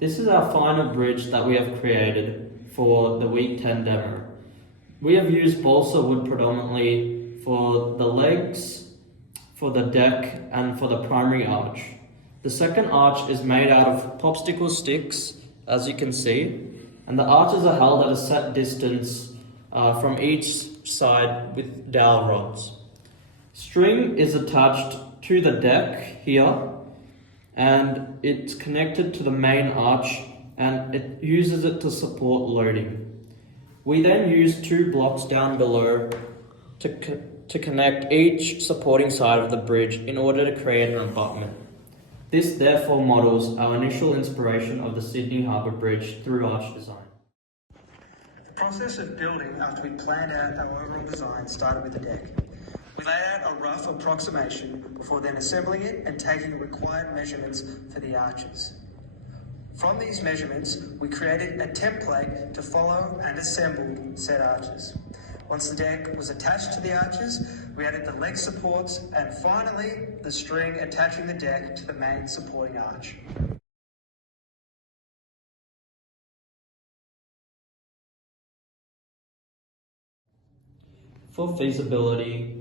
This is our final bridge that we have created for the week 10 demo. We have used balsa wood predominantly for the legs, for the deck, and for the primary arch. The second arch is made out of popsicle sticks, as you can see, and the arches are held at a set distance from each side with dowel rods. String is attached to the deck here, and it's connected to the main arch, and it uses it to support loading. We then use 2 blocks down below to connect each supporting side of the bridge in order to create an abutment. This therefore models our initial inspiration of the Sydney Harbour Bridge through arch design. The process of building after we planned out our overall design started with the deck. We laid out a rough approximation before then assembling it and taking required measurements for the arches. From these measurements, we created a template to follow and assemble said arches. Once the deck was attached to the arches, we added the leg supports and finally the string attaching the deck to the main supporting arch. For feasibility,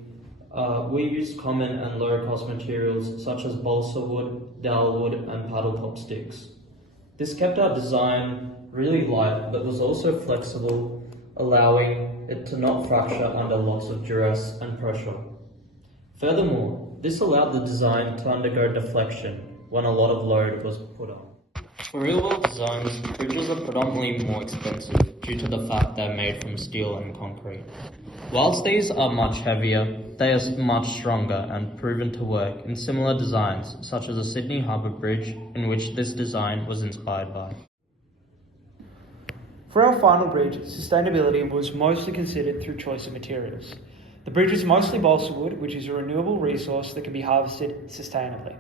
we used common and low-cost materials such as balsa wood, dowel wood, and paddle pop sticks. This kept our design really light, but was also flexible, allowing it to not fracture under lots of duress and pressure. Furthermore, this allowed the design to undergo deflection when a lot of load was put on. For real-world designs, bridges are predominantly more expensive due to the fact they're made from steel and concrete. Whilst these are much heavier, they are much stronger and proven to work in similar designs, such as the Sydney Harbour Bridge, in which this design was inspired by. For our final bridge, sustainability was mostly considered through choice of materials. The bridge is mostly balsa wood, which is a renewable resource that can be harvested sustainably.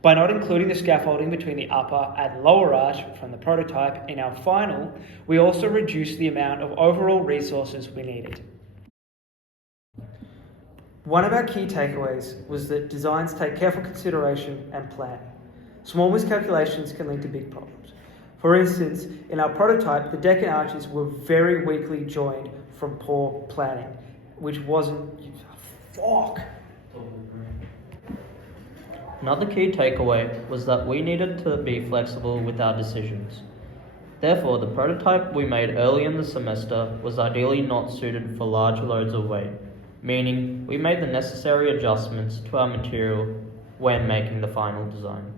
By not including the scaffolding between the upper and lower arch from the prototype in our final, we also reduced the amount of overall resources we needed. One of our key takeaways was that designs take careful consideration and planning. Small miscalculations can lead to big problems. For instance, in our prototype, the deck and arches were very weakly joined from poor planning, which wasn't... Fuck! Another key takeaway was that we needed to be flexible with our decisions. Therefore, the prototype we made early in the semester was ideally not suited for large loads of weight, meaning we made the necessary adjustments to our material when making the final design.